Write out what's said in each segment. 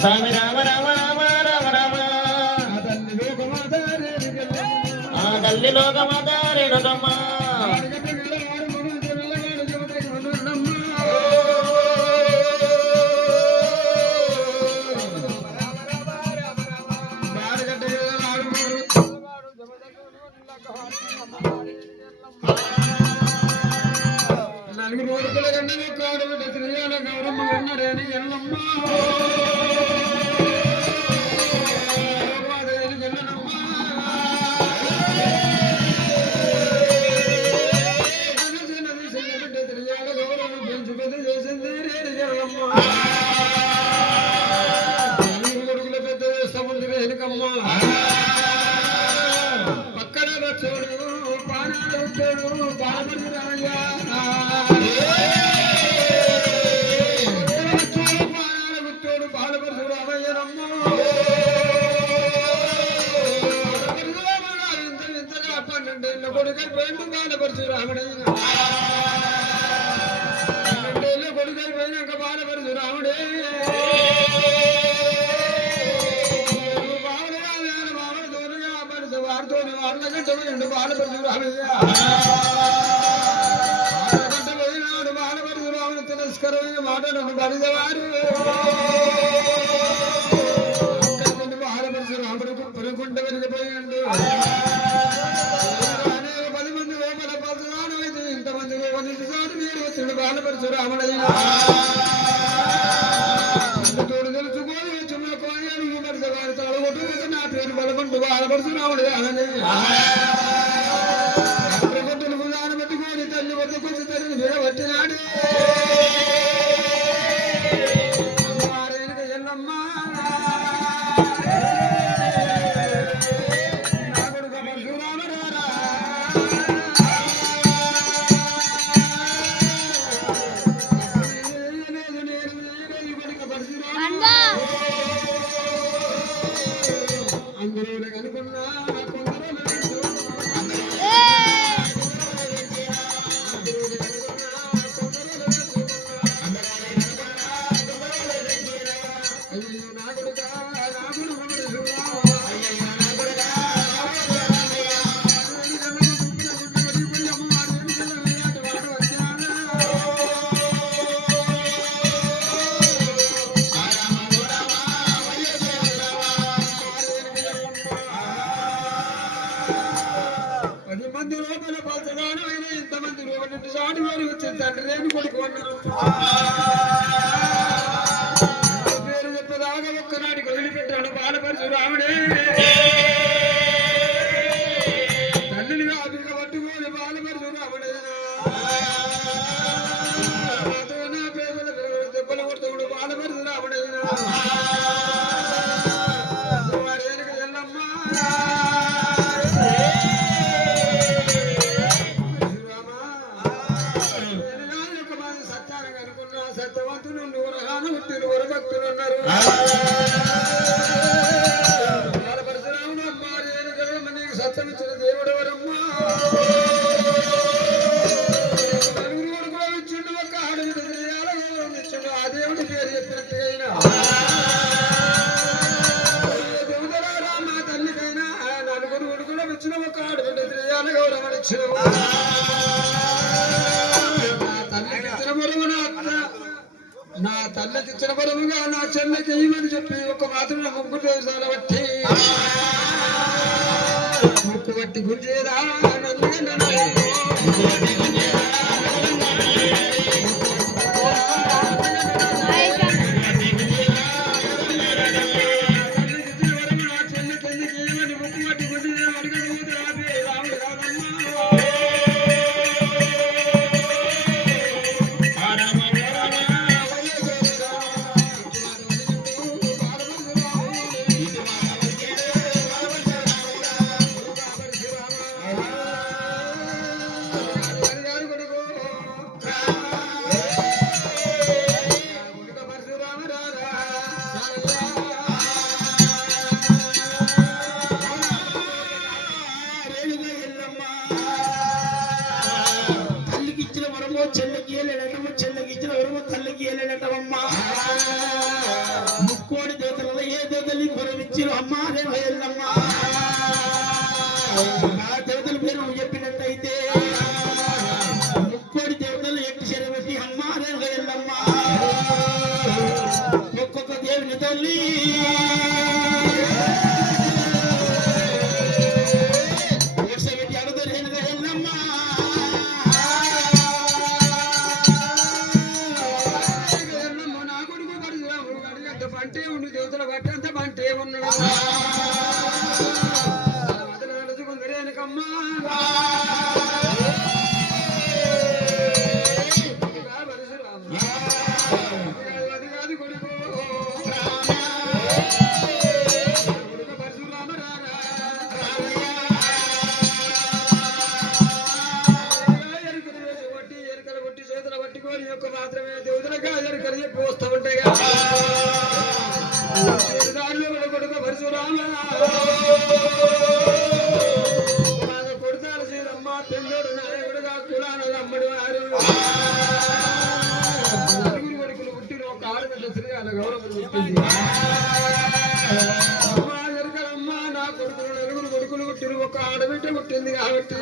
స్వామి రామ రామ రామ రామ రామ తల్లి లోకమాత రేణుకమ్మ నలుగురు రోజుల రెండు కాడు శ్రీయాల గౌరమ్మ ఉన్నాడని ఎల్లమ్మ పక్కన చూడు పానాలు చూడు బాలపడి రామయ్యా పానాలు బాలపడి రామయ్యనమ్మ ఇంతగా 12 ఏళ్ళ కొడుకై పోయిండు బాలపరచు రాముడయ్య 12 ఏళ్ళ కొడుకై పోయినాక బాలపరచు రాముడే వారితో వాళ్ళగంట పోయిండు బాలపరచు రామయ్య వాళ్ళగంట పోయినాడు బాలపరచు రాముని తిరస్కరమైన మాటలను బలిదవారు బాలపరచు రాముడు పురుకుంట వెళ్ళిపోయిండు అనేక 10 మంది లోపల పరచురాను అయితే ఇంతమంది నిమిషాలు మీరు వచ్చిండు బాలపరచు రాముడయ్య తోడు తెలుసుకొని చిన్న కోయాలు పడితే వారి తలగొట్టు నా పేరు బలపండు బాలపరచు రాముడు కొట్టును దాన్ని పెట్టుకొని తల్లి వద్ద కొంచెం తల్లిని విడబట్టినాడు ఎల్లమ్మ నా కొడుకు పరశురామరారా అందరూ అనుకున్నా ఇంతమంది రోడ్డు సాటి వారు వచ్చే తండ్రి కొడుకు అన్నారు పేరు చెప్పదాకా ఒక్కనాటికి వదిలిపెట్టాడు బాలపరచు రాముడే తల్లిని ఆపిక పట్టుకొని బాలపరచు రాముడే పేదల దెబ్బలు కొడుతాడు బాలపరచు రాముడే సత్యవంతులు నూరహాను తిరువురు భక్తులు ఉన్నారు బాలపరశురాముడు అమ్మా నీకు సత్యం ఇచ్చిన దేవుడు ఎవరమ్మా నలుగురు కొడుకులు ఇచ్చిండు ఒక ఆడవి ఇచ్చిండు ఆ దేవుడి పేరు చెప్పినట్టుగా దేవతలారా మా తల్లికైనా నలుగురు కొడుకులు ఇచ్చిన ఒక ఆడబిడ్డ శ్రేయాల గౌరవం ఇచ్చిన నా తల్లికి ఇచ్చిన బరువుగా నా చెల్లెకి ఇవ్వని చెప్పి ఒక మాత్రం ముగ్గురు దేశాలు బట్టి ముక్కు బట్టి గుంజేదా ఎవరికి వెళ్ళేటమ్మా ముక్కోడి దేవతలలో ఏ దేవతల్ని కొరవిచ్చిరు అమ్మా రేవ ఎల్లమ్మా ఆ దేవతల పేరు నువ్వు చెప్పినట్టయితే ముక్కోడి దేవతలు ఎట్టి శరవతి అమ్మా రేవ ఎల్లమ్మా ఒక్కొక్క దేవుని తల్లి బంటే ఉండి దేవతల బట్టి అంత బంటే ఉన్నాడు వెనకమ్మా అది కాదు కొడుకు పరశురామ ఎరుకలు కొట్టి చేతులు పట్టుకొని యొక్క మాత్రమే దేవతలుగా ఎరుకలు చెప్పి వస్తూ ఉంటాయి కొడుకు పరశురామ కొడతారు శ్రీరమ్మ పెందోడు నాయకుడుగా కులాలు అమ్మడి వారు నలుగురు కొడుకులు పుట్టిన ఒక ఆడబిడ్డ శ్రీయాల గౌరవం పుట్టింది అమ్మా ఎరకలమ్మ నా కొడుకులు నలుగురు కొడుకులు పుట్టిన ఒక ఆడబిడ్డ పుట్టింది కాబట్టి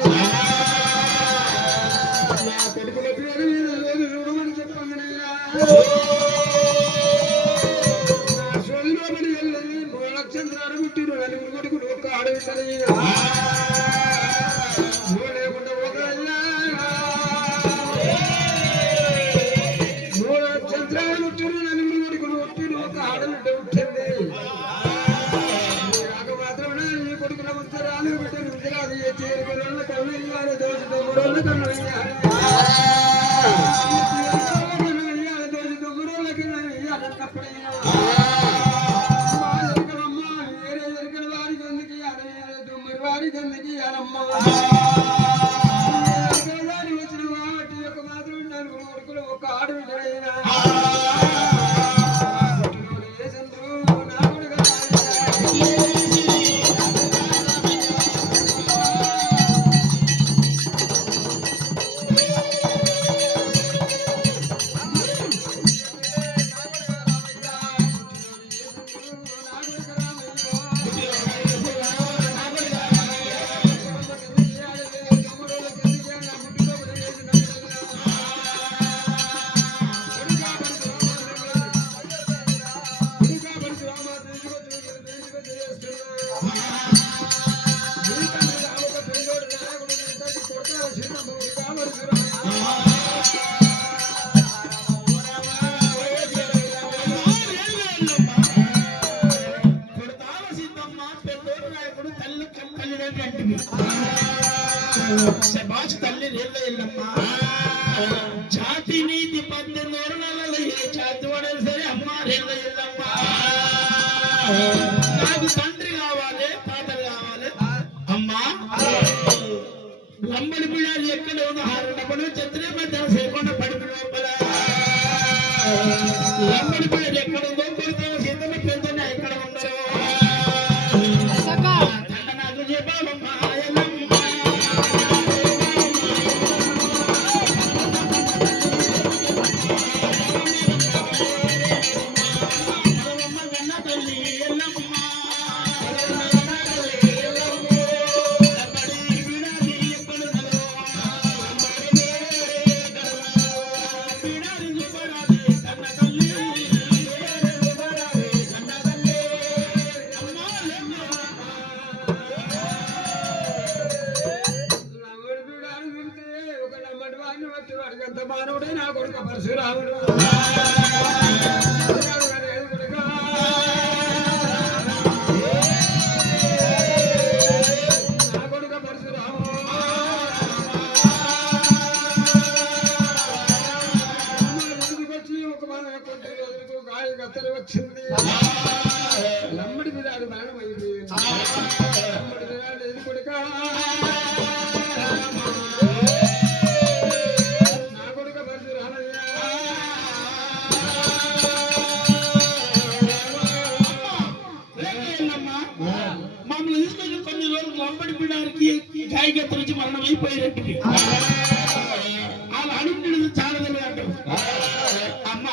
నా కొడుకుల పేరు మీద లేదు చూడమని చెప్పింది నక్షత్రాలు పుట్టిన నలుగురు కొడుకులు ఒక ఆడబిడ్డని లేకుండా ఒక మూడు నక్షత్రాలు పుట్టిన నలుగురు కొడుకులు పుట్టిన ఒక ఆడబిడ్డ పుట్టింది కాక మాత్రమే ఈ కొడుకుల ఉత్తరాలు బిడ్డలు ఉత్తరాలు చేరుకున్న కళ్ళు ఇయ్యాలి దోష తొమ్మిది కళ్ళు ఇయ్యాలి దోష తొమ్మిది ఇయ్యాలన్నప్పుడు వారి గందకి యారమ్మ వచ్చిన వాటి యొక్క మాత్రం నలుగురు కొడుకులు ఒక ఆడబిడ్డైనా శబాష్ తల్లి రేళ్ళ ఎల్లమ్మా జాతి నీతి 18 నెలలు ఏ జాతి వాడని సరే అమ్మా రేళ్ళ ఎల్లమ్మా నాకు తండ్రి కావాలి తాతలు కావాలి అమ్మా లంబడి పిల్లలు ఎక్కడ ఉదాహరణ చెత్తనే మధ్య సేకొండ పడిపి లోపల లంబడి పిల్లలు ఎక్కడ ఉందో కొడుకు సీతమ్మ పెద్దన్న ఎక్కడ ఉండరు నాకు చెప్పాలమ్మా మానవుడే నా కొడుకు పరశురాముడు నా కొడుకు పరశురాము వచ్చి ఒక మన కొద్ది రోజులకు గాయ గత్తలు వచ్చింది లమ్మడి బిడాడు మరణమైంది లమ్మడి బిడాడు ఇది కొడుక మమ్మల్ని తీసుకొని కొన్ని రోజులు లంబడి బిడ్డానికి గాయగత్త నుంచి మరణం అయిపోయినట్టు వాళ్ళ అడుగు చాలా తెలియదు అమ్మ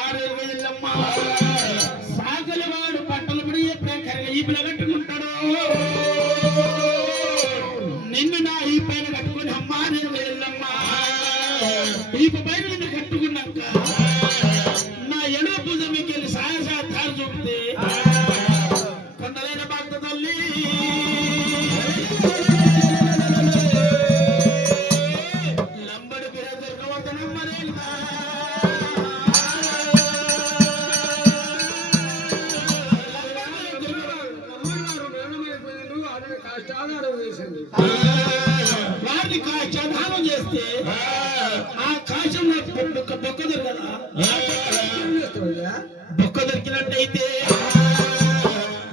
బొక్క దొరికినట్టయితే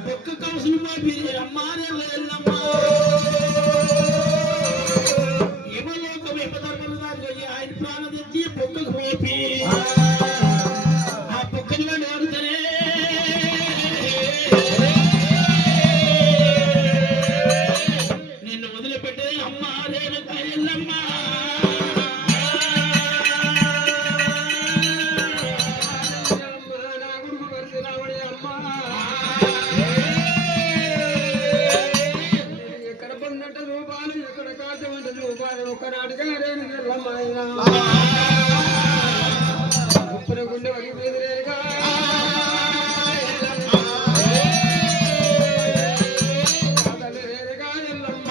బొక్క కౌసులు మాపి అమ్మారెల్ల ఎల్లమ్మ యమలోకం యమధర్మల దానికి ఆయన ప్రాణం తెచ్చి బొక్కకు మోపి ఆ బొక్కని వాడిని వాడుతానే నిన్ను వదిలిపెట్టే అమ్మ రేణుక ఎల్లమ్మ ఒకనాటిగా రేణు ఎల్లమ్మాయినా ఉప్పున గుండె వగి బెదిరేగా రేణుగా ఎల్లమ్మ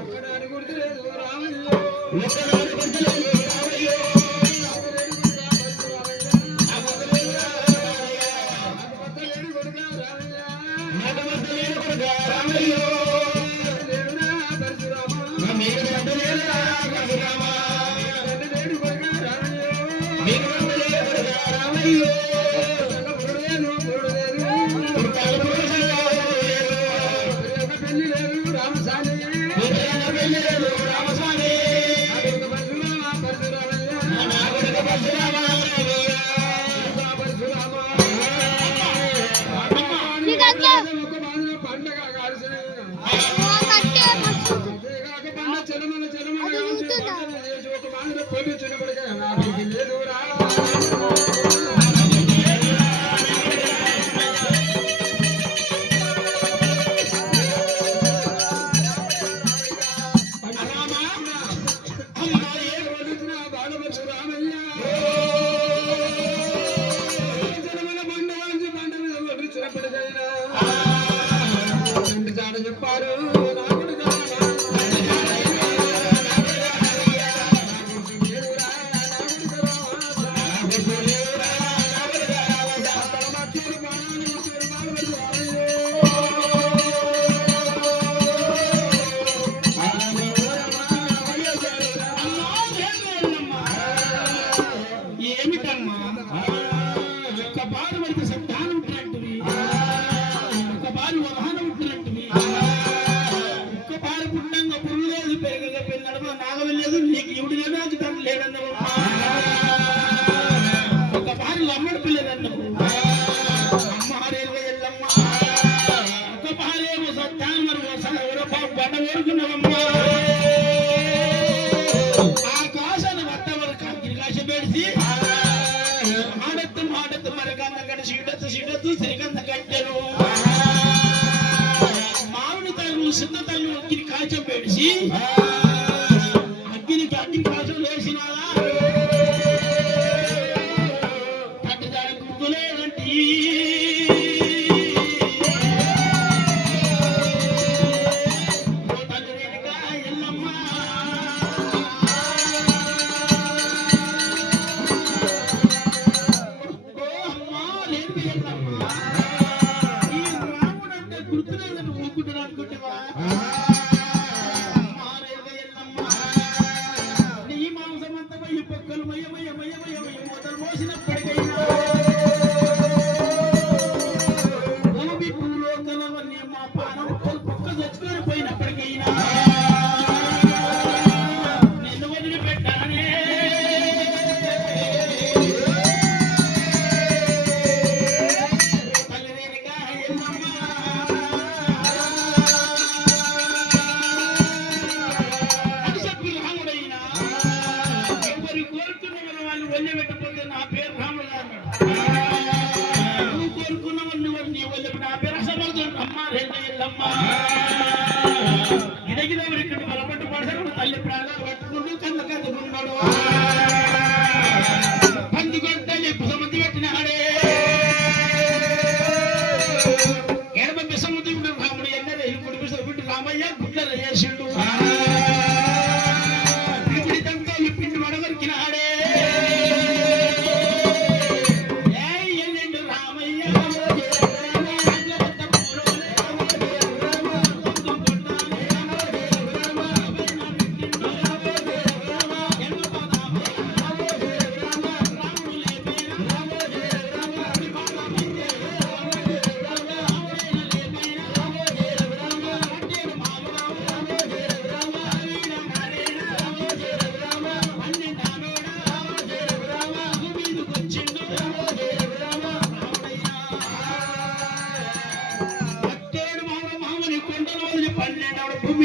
ఒకనాడు గుర్తులేదు రామయ్యో ఒకనాడు గుర్తులేదు రామయ్యో చెప్పారు ఏమిటమ్మా ఒక్క బారు పడితే సంతానం ఉంటున్నట్టువి ఒక్క బారు వాహనం ఉంటున్నట్టువి ఒక్క బారు పుట్టినంగా పురుగు లేదు పెరగగా పెరిగినప్పుడు నాగవి లేదు నీకు ఇవిడు లేదు నాకు తను లేదన్నావు ఒక బారు అమ్మడి పిల్లదన్నావు అమ్మారేలుగా ఎల్లమ్మ ఒక బారేమో సంతానం మరి ఎవరో బండ కోరుకున్నావమ్మా ఆకాశాన్ని వట్టవరకు ఆకాశ పెడిసి మాడత్తు మరగంద గడి సీడత్తు శ్రీగంధ గడ్డలు మామిడి తల్లు సిద్ధ తల్లు అగ్గిని కాచం పెడిసి అగ్గిని కాచం వేసినా పట్టుదారి గుర్తులేదంటే ఎల్లమ్మ గుర్తులేదని ఊరుకుంటాను అనుకుంటావా నీ మాంసమంతా మయ్య పొక్కలు మయ్య మొదలు మోసినప్పటికైనా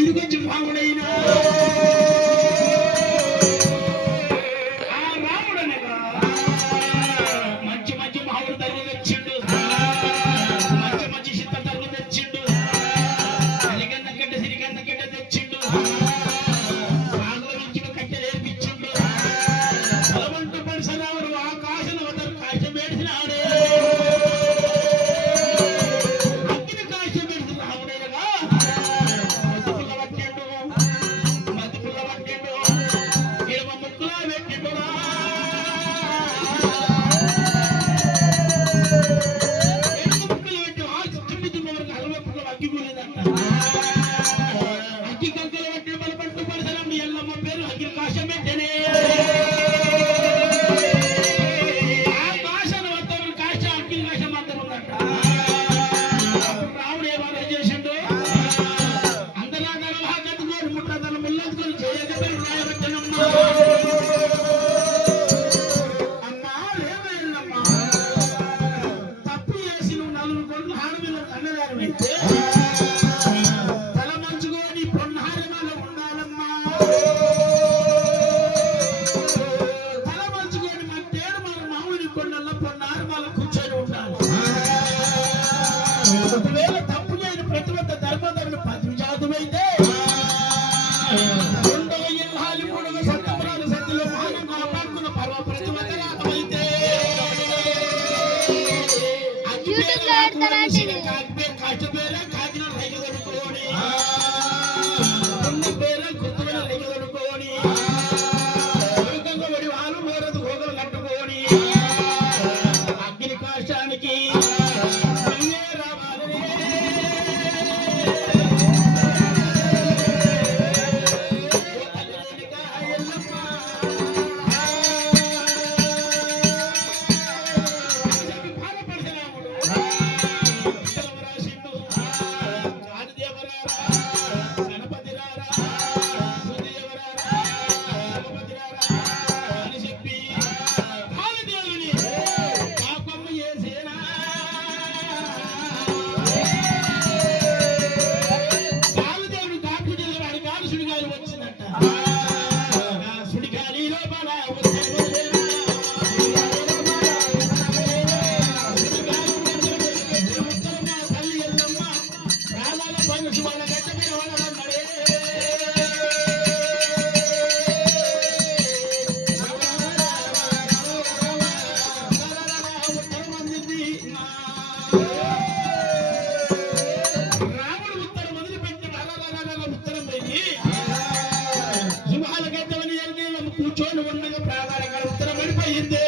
మీదకొచ్చి రాముడైనా ఆ రాముడనగా మంచి మంచి మామిడి తరుగు తెచ్చిండు, మంచి మంచి సిద్ధ తరుగు తెచ్చిండు, అరిగన్న గడ్డ సిరిగన్న గడ్డ తెచ్చిండు, సాగుల నుంచి కట్టెలు ఏర్పించిండు. బలవంతు పరిసరాలు ఆకాశం అవతల కాశ మేడిసినాడే, అగ్ని కాశ మేడిసిన రాముడైనగా మధ్యపుల్ల పట్టిండు, మధ్యపుల్ల పట్టిండు, ఇడమ ముక్కులా పెట్టిండు. అగ్గి కంకలు పట్టి బలపట్టు పరిసరం మీ ఎల్లమ్మ పేరు అగ్ని కాశం పెట్టనే. ఆ కాశను వద్దరు కాశ అగ్ని కాశం అందరూ ఉన్నట్ట. అప్పుడు రాముడు ఏమన్నా చేసిండు, అందరూ కట్టుకోని ముట్రదలు ముళ్ళందుకొని చేయగలి రాయబట్టనమ్మా. అమ్మా ఏమైందమ్మా, తప్పు చేసి నువ్వు నలుగురు కొడుకు హాడమిలో అన్నదారం అయితే తల మంచుకొని పొన్నారమాల ఉండాలమ్మా. తల మంచుకొని మన పేరు మన మామిడి కొండల్లో పొన్నారమాల కూర్చొని ఉండాలి. ఒకవేళ తప్పు చేయని ప్రతిబద్ధ ధర్మధర్మ పద్మజాతమైతే రెండవ ఇల్లాలి మూడవ సత్యపురాలు సత్యలో మానం కాపాడుకున్న పర్వ ప్రతిబద్ధ రాతమైతే కాకిపేర కాకిన రైలు కనుక్కోని పేర కొత్తగా రైలు కనుక్కోని వడి వాళ్ళు వేరదు గోగలు కట్టుకోని అగ్ని కాష్టానికి రావాలి. రాముడు ఉత్తరం వదిలిపెట్టి ఉత్తరం పోయి సింహాల గడ్డవని కూర్చొని ఉండగా ప్రాధాన్యంగా ఉత్తరం పడిపోయింది.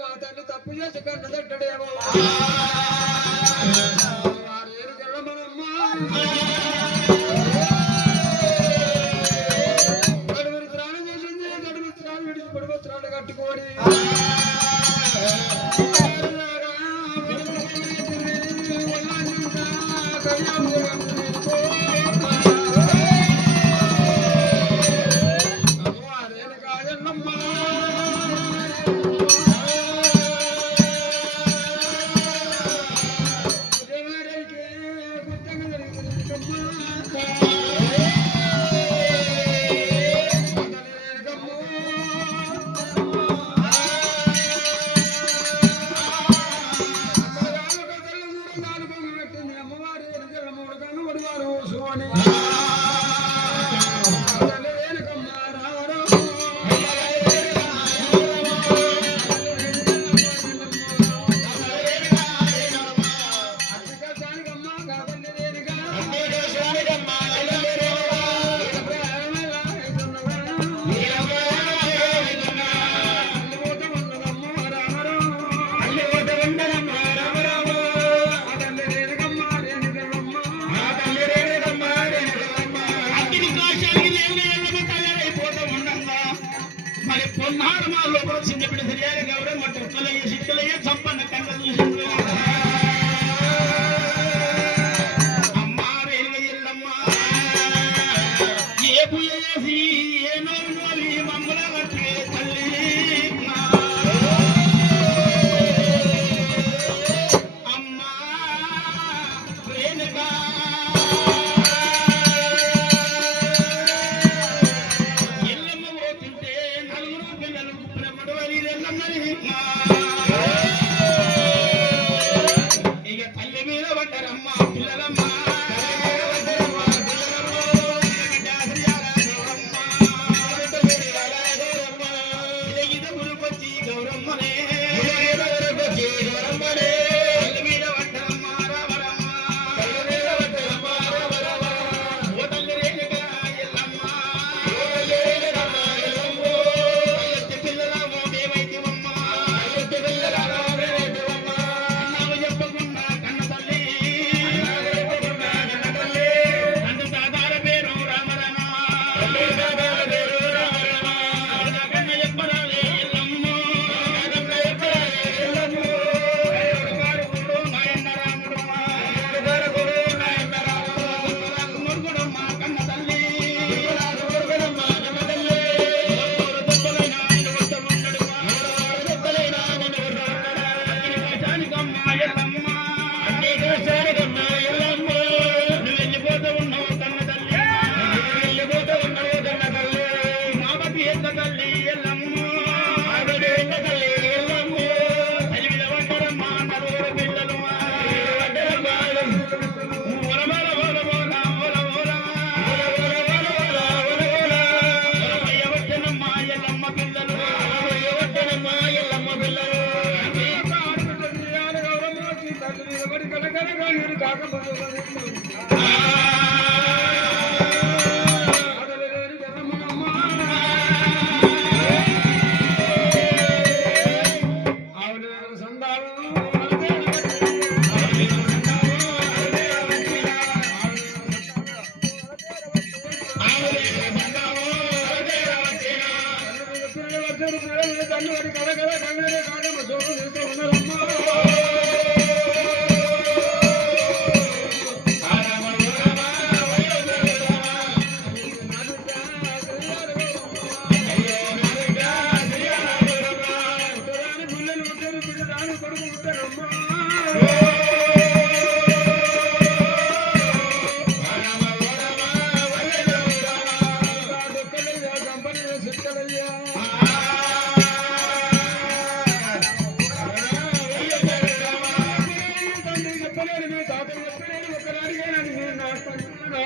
మా తల్లి తప్పు చేసి కన్నదట్టడేమో గడువురు త్రాణం చేసింది గడువు త్రాణం విడిచి పొడుగు త్రాణం కట్టుకోని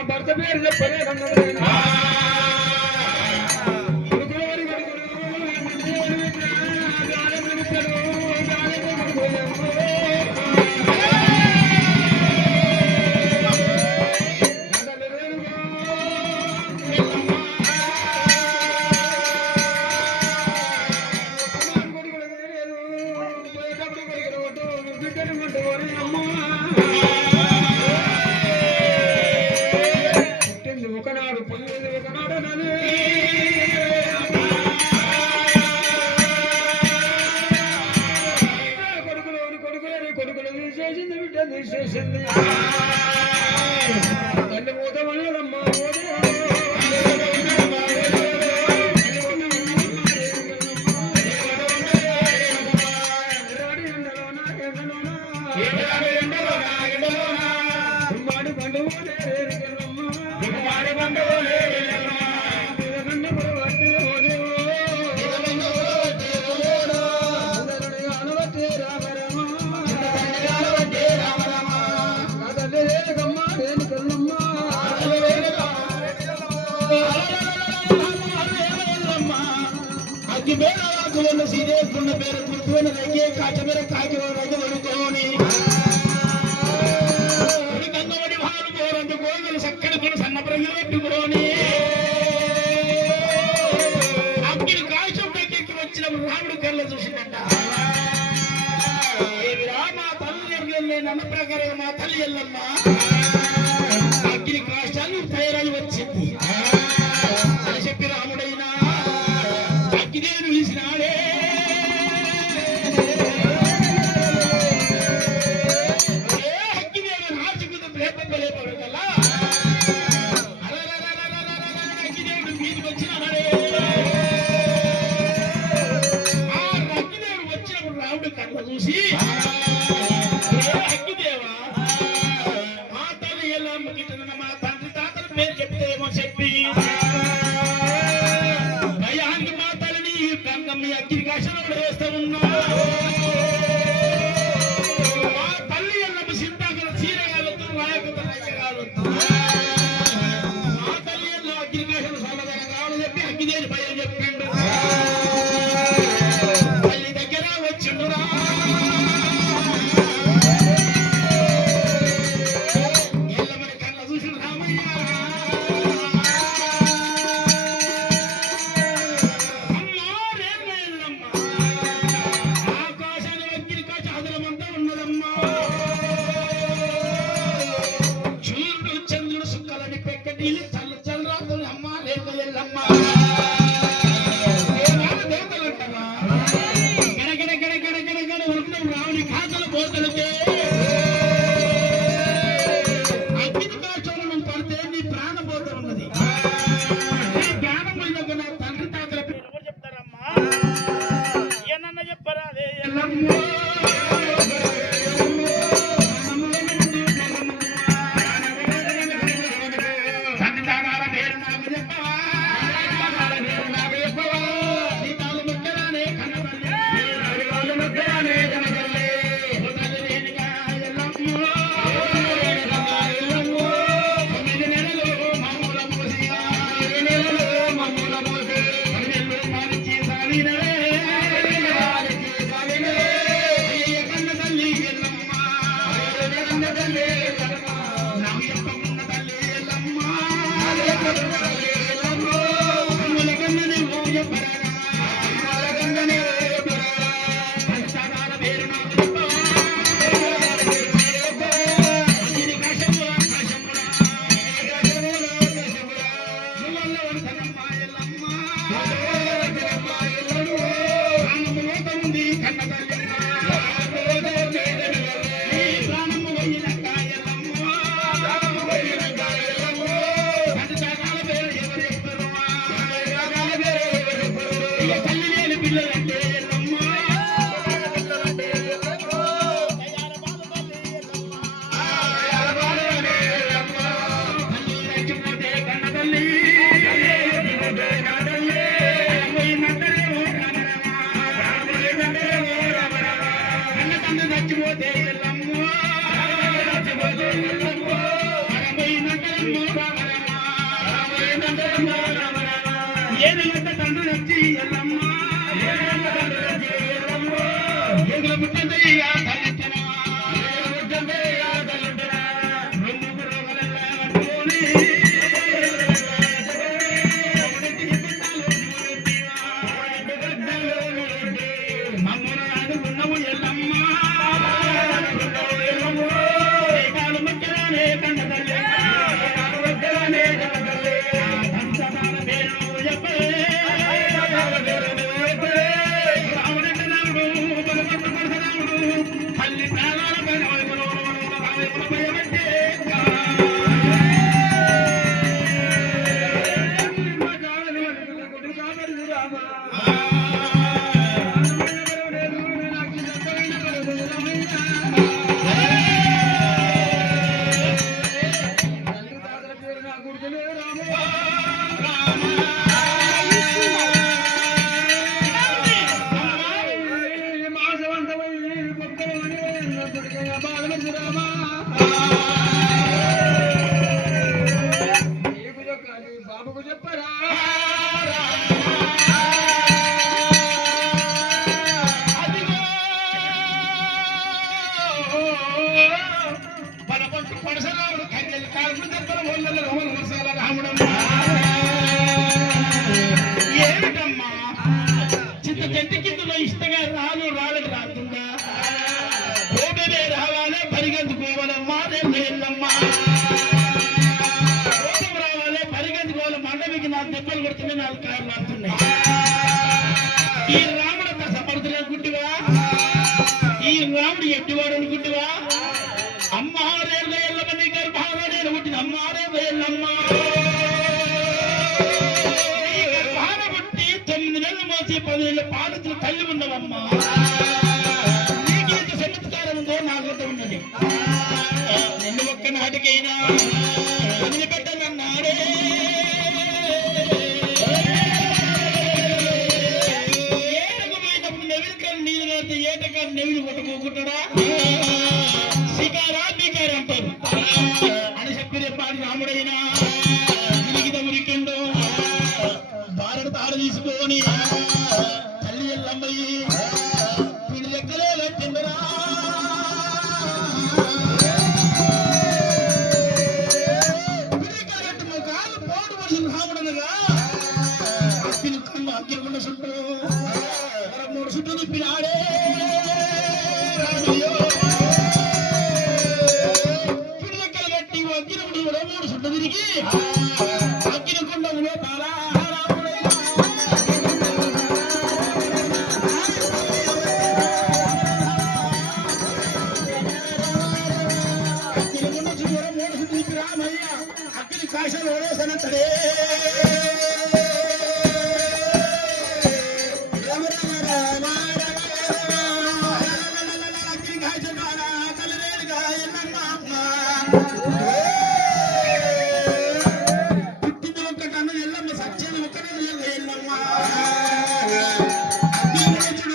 భర్త పేరు చెప్పలేదు బిడ్డను కొట్టుకోని అమ్మ పుట్టింది ఒకనాడు పొందింది ఒకనాడు నది కొడుకులు తీసేసింది బిడ్డ తీసేసింది తల్లి పోతామన్నదమ్మ అగ్గిపేరకులను సీదేసుకున్న పేరు గుర్తున్న రగ్గే కాచమేర కాకి రగ్గ వడుకోని కన్నబడి భాలు పోరంత గోగలు చక్కడి కొను సన్న ప్రజలు పెట్టుకోని అగ్గిని కాచం దగ్గరికి వచ్చిన రాముడు కళ్ళ చూసిందంట ఏమిరా మా తల్లి ఎల్లే నన్న ప్రకారం మా తల్లి ఎల్లమ్మ అగ్గిని కాష్టాలు తయారై వచ్చింది అని చెప్పి రాముడైనా అగ్గిదేవుని పిలిచినాడే అగ్గిదేవుని రాజుకుందు లేపలేపడగల అగ్గిదేవుడు మీదికి వచ్చినాడే ఆ అగ్గిదేవుడు వచ్చినప్పుడు రాముడు కళ్ళ చూసి అగ్గిదేవా మా తల్లి ఎలా ముగిన మా తండ్రి తాతల పేరు చెప్తేమో చెప్పి భయానికి మా తల్లిని గంగమ్మ అగ్గిరి కాశంలో వేస్తూ ఉన్నా మా తల్లి ఎల్లమ్మ సింతాకల చీరగాలతో రాయకత రాయగాలతో మా తల్లి ఎల్ల అగ్గిరి కాశంలో సమాధానం కావాలని చెప్పి అగ్గిదేని భయం చెప్పిండు తల్లి దగ్గర వచ్చిండురా ఎల్లమ్మని కళ్ళ చూసి రామయ్య ఆకాశాన్ని అగ్గిరి కాచి అదలమంతా ఉన్నదమ్మా సూర్యుడు చంద్రుడు సుక్కలని పెక్కడీలు చల్ల చల్లరాత్రులు అమ్మ లేక ఎల్లమ్మ దేవతలంటారా గడగడ గడగడ గడగడ ఉరుకున రావుని కాకల పోతలకే అగ్ని కాచోళనం పడితే నీ ప్రాణం పోత ఉన్నది నీ జ్ఞానం పోయినాక నా తండ్రి తాతల పేరు ఎవరు చెప్తారమ్మా ఏనన్నా చెప్పరా అదే ఎల్లమ్మ తండ్రి తాతాల పేరు నాకు చెప్పవా నాకు చెప్పవా నీ తాళు ముక్కరానే కన్నతల్లి నీ తాళు ముక్కరానే కన్నతల్లి ఓ తల్లి రేణుగా ఎల్లమ్మ ఎల్లమ్మ 9 నెలలు మమ్ముల మోసి 9 నెలలు మమ్ముల మోసి 10 నెలలు మానిచి సాలినరే అయ్య కన్న తల్లి ఎల్లమ్మ కన్న తల్లి ఎల్లమ్మ నాకు చెప్పకున్న తల్లి ఎల్లమ్మ మమ్ముల కన్ననే ఓ చెప్పరా మమ్ముల కన్ననే ఓ చెప్పరా పంచదార పేరు నాకు చెప్పవా అగ్గిరి కాశంలో ఆకాశంలో నువ్వల్ల వంతనమ్మ ఎల్లమ్మ ప్రాణము లోత ఉంది కన్న తల్లి నీ ప్రాణము పోయినాక ఎల్లమ్మ పంచదారాల పేరు ఎవరు చెప్తారు ఇక తల్లి లేని పిల్లలంటే ఎల్లమ్మ తల్లి చచ్చిపోతే కన్న తల్లి కన్న తండ్రి చచ్చిపోతే ఎల్లమ్మ ఏనంత తండ్రి వచ్చి ఎల్లమ్మ ఎగుల పుట్టింది ఆ తల్లిచ్చనా రెండు రోగలెల్లా పట్టుకొని మమ్మల్ని ఆదుకున్నావు ఎల్లమ్మ భయమంటే బాబుకు చెప్పరా పడపట్టు పడసరాముడు కన్నెలు కాల్పులు చెప్పడం వల్ల రమణ వర్షాల రాముడు ఏమిటమ్మా చిత్త చెట్టు కిందలో ఇష్టంగా రాళ్ళకి రాకుండా ఓబే రావాలే పరిగెత్తుకోవాలమ్మా వెళ్ళమ్మా రావాలే పరిగెత్తుకోవాలి మండవికి నాకు దెబ్బలు కొడుతున్నాయి 4 కార్లు ఆడుతున్నాయి ఈ రాముడు అంత సమర్థులు అనుకుంటువా ఈ రాముడు ఎట్టివాడు అనుకుంటువా అమ్మారే వేళ్ళమని గర్భావనేరు పుట్టిన అమ్మారే వేళ్ళమ్మ గర్భాన పుట్టి 9 నెలలు మోసి 10 ఏళ్ళ పాదతులు తల్లి ఉన్నవమ్మా నీకు ఎంత చమత్కారం ఉందో నాకంత ఉన్నది నిన్ను ఒక్క నాటికైనా వదిలిపెట్టనన్నాడే ఏటకు పోయినప్పుడు నెవిలికలు నీళ్ళు కాస్తే ఏటకాలు నెవిలి కొట్టుకోకుంటాడా అని చెప్పిన పాడి రాముడైనా తిరిగిత ఉరికండు భారత తాడు తీసుకొని తల్లి ఎల్లమ్మయ్యి పిడి లెక్కలే కట్టిందరా పిడిలెక్కలు కట్టి మా కాళ్ళు పోటు పడిన రాముడనగా అక్కిని కన్ను అక్కినకుండా చుట్టూ 3 చుట్టూ తిప్పినాడే రామయ్యో తిరిగి అగ్గిన కుండములో రామయ్య అగ్గిని కాశలు ఓడేసనడే అగ్గిని కాశలు తల్లిగా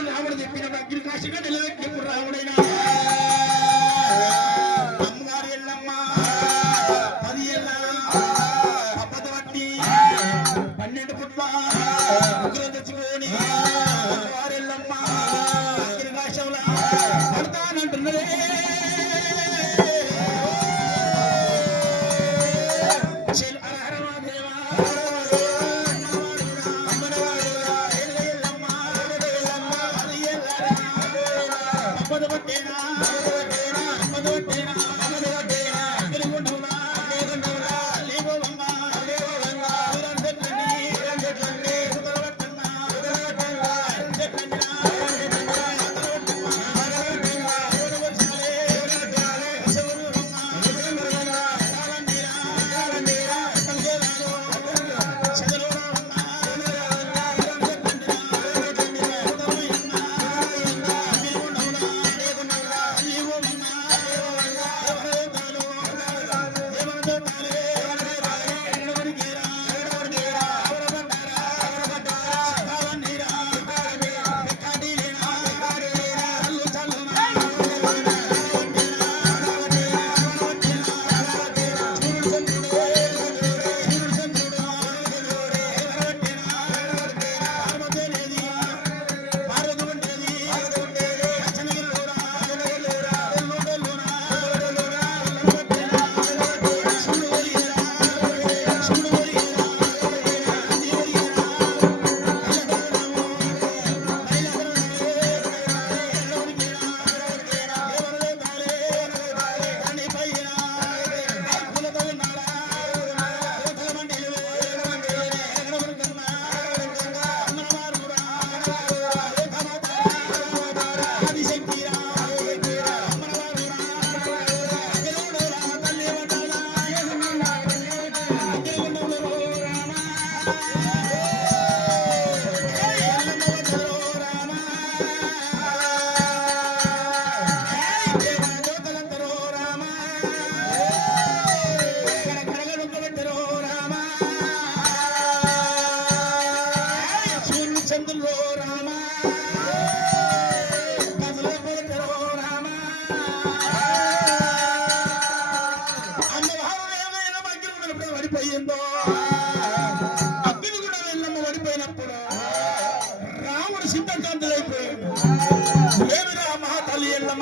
రాముడు చెప్పిన అగ్ని కాశగా నిలబెట్టినప్పుడు రాముడైనా అమ్మగారు ఎల్లమ్మ 10 ఏళ్ళ అబ్బత పట్టి 12 పుట్ల ఉగ్రం తెచ్చుకొని అమ్మగారు ఎల్లమ్మ అగ్ని కాశంలా పడతానంటున్నదే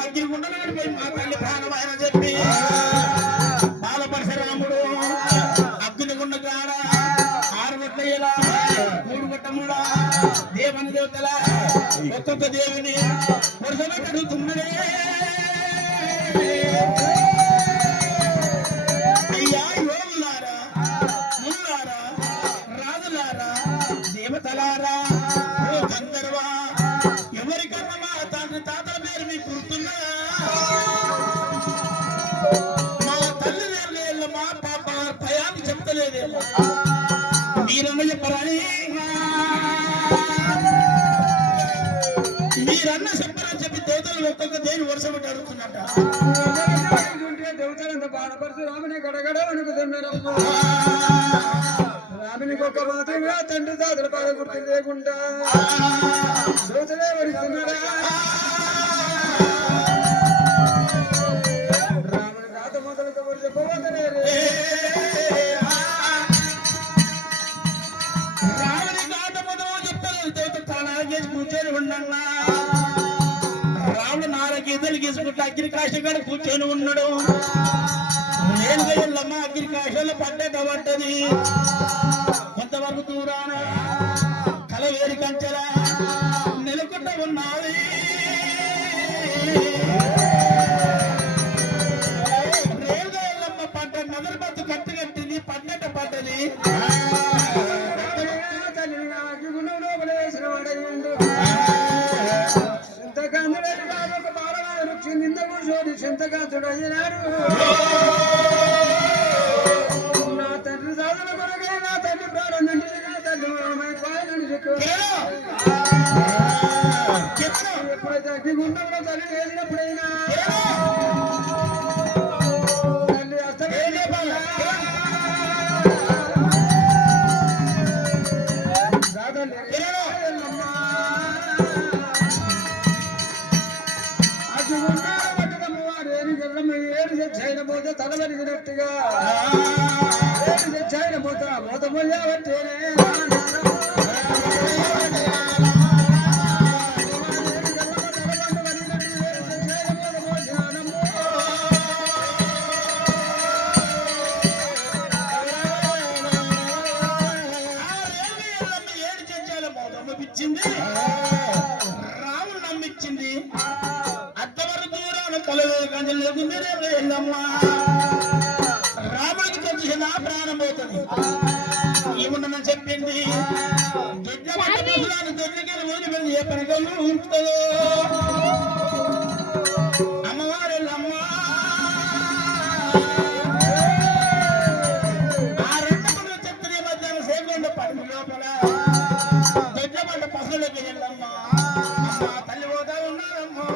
అగ్ని గుండెలు పడిపోయి మా తల్లి ప్రాణమైన చెప్పి బాలపరశురాముడు అగ్ని గుండ కాడ 6 గొట్ల ఇలా 3 గొట్టముల దేవని దేవతల ఒక్కొక్క దేవిని వరుసగా కడుగుతున్నదే అయ్యా యోగులారా మునులారా రాజులారా దేవతలారా ఓ గంధర్వా ఎవరికన్నా మా తండ్రి తాతల పేరు మీకు గుర్తున్నా మా తల్లి నేర్లు మా పాప భయాన్ని చెప్తలేదేమో మీరన్న చెప్పరని మీరన్న చెప్పరని చెప్పి దేవతలు ఒక్కొక్క దేని వరుస పెట్టి అడుగుతున్నట్ట దేవతలంత బాధపడుతూ రాముని గడగడ వణుకుతున్నారు రామునికి ఒక్క మాత్రమే తండ్రి తాతల బాధ గుర్తు లేకుండా దేవతలే వడుతున్నాడా రాముని రాత మొదలు కబురు చెప్పబోతనే రాముని గాథ మొదలు చెప్తారు దేవత తలాగేసి కూర్చొని ఉండన్నా రాముడు 4 గీతలు గీసుకుంటూ అగ్నికాశగాడు కూర్చొని ఉన్నాడు నేను వెళ్ళమ్మా అగ్నికాశంలో పడ్డట పడ్డది కొంతవరకు దూరాన కలవేరి కంచెల నెలకొండ ఉన్నది రేవుగా వెళ్ళమ్మ పడ్డ నగర బతు కట్టు కట్టింది పడ్డట పడ్డది చింతకాంతుడు అయినాడు నా తండ్రి సాధన కొరకై నా తండ్రి ప్రాణం తండ్రి నా తండ్రి మరణమైపోయానని చెప్పు ఎప్పుడైతే అగ్నిగుండంలో తల్లి వేసినప్పుడైనా తల్లి అస్తమే చైన పోత తల పెరిగినట్టుగా చైన పోత మూత మొయ్యబట్టేనే రాముడు నమ్మిచ్చింది అంతవరకు దూరాన కలవేరు కంచెలు లేకుండా వెళ్ళమ్మా రాముడికి తెలిసి నా ప్రాణం పోతుంది ఏముండని చెప్పింది దగ్గరికి ఊరి ఏ పనకలు ఉంటుందో అమ్మవారు వెళ్ళమ్మా ఆ 2 పనులు చెప్తే మధ్యాహ్నం సేపు పండు లోపల దొడ్ల పసులకి వెళ్ళమ్మా తల్లి పోతా ఉన్నారమ్మా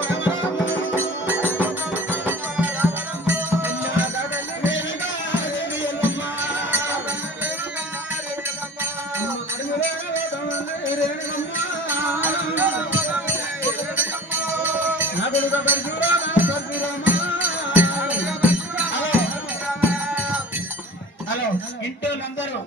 హలో ఇంట్లో అందరూ